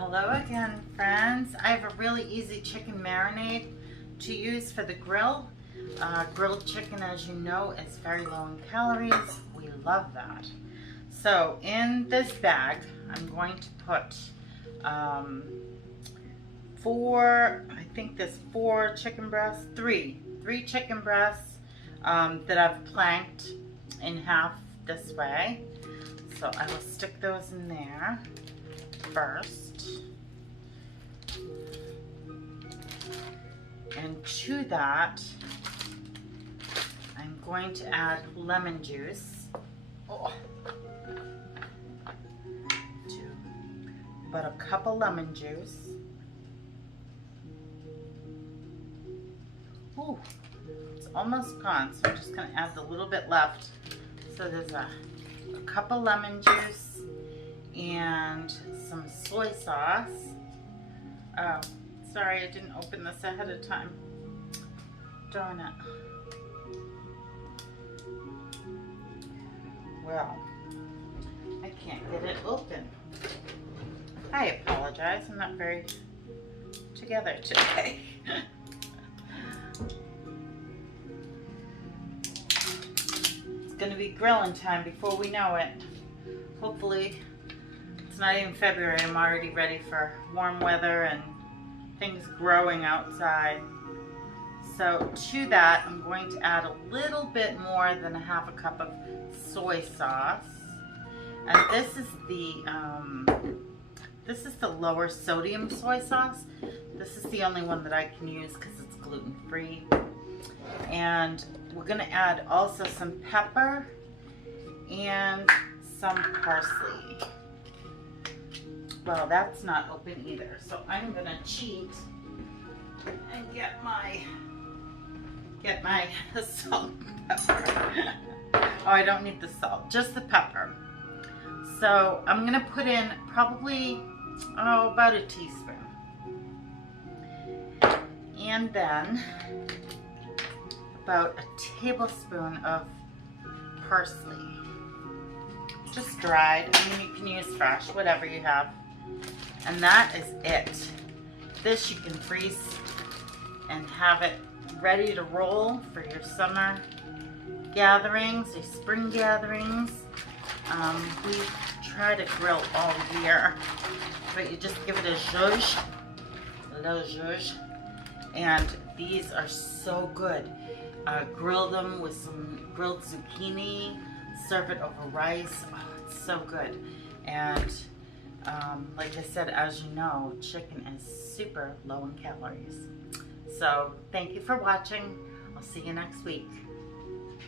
Hello again, friends. I have a really easy chicken marinade to use for the grill. Grilled chicken, as you know, is very low in calories. We love that. So in this bag, I'm going to put four chicken breasts, three chicken breasts that I've planked in half this way. So I will stick those in there first. And to that, I'm going to add lemon juice. About a cup of lemon juice. Ooh, it's almost gone, so I'm just going to add the little bit left. So there's a cup of lemon juice and some soy sauce. Oh, sorry, I didn't open this ahead of time. Darn it. Well, I can't get it open. I apologize, I'm not very together today. It's gonna be grilling time before we know it. Hopefully, it's not even February, I'm already ready for warm weather and things growing outside. So to that, I'm going to add a little bit more than a half a cup of soy sauce. And this is the lower sodium soy sauce. This is the only one that I can use because it's gluten-free. And we're gonna add also some pepper and some parsley. Well, that's not open either, so I'm gonna cheat and get my salt and pepper. Oh, I don't need the salt, just the pepper. So I'm gonna put in probably, about a teaspoon. And then about a tablespoon of parsley. Just dried, I mean you can use fresh, whatever you have. And that is it. This you can freeze and have it ready to roll for your summer gatherings, your spring gatherings. We try to grill all year, but you just give it a zhuzh, and these are so good. Grill them with some grilled zucchini, serve it over rice. Oh, it's so good. And like I said, as you know, chicken is super low in calories. So thank you for watching. I'll see you next week.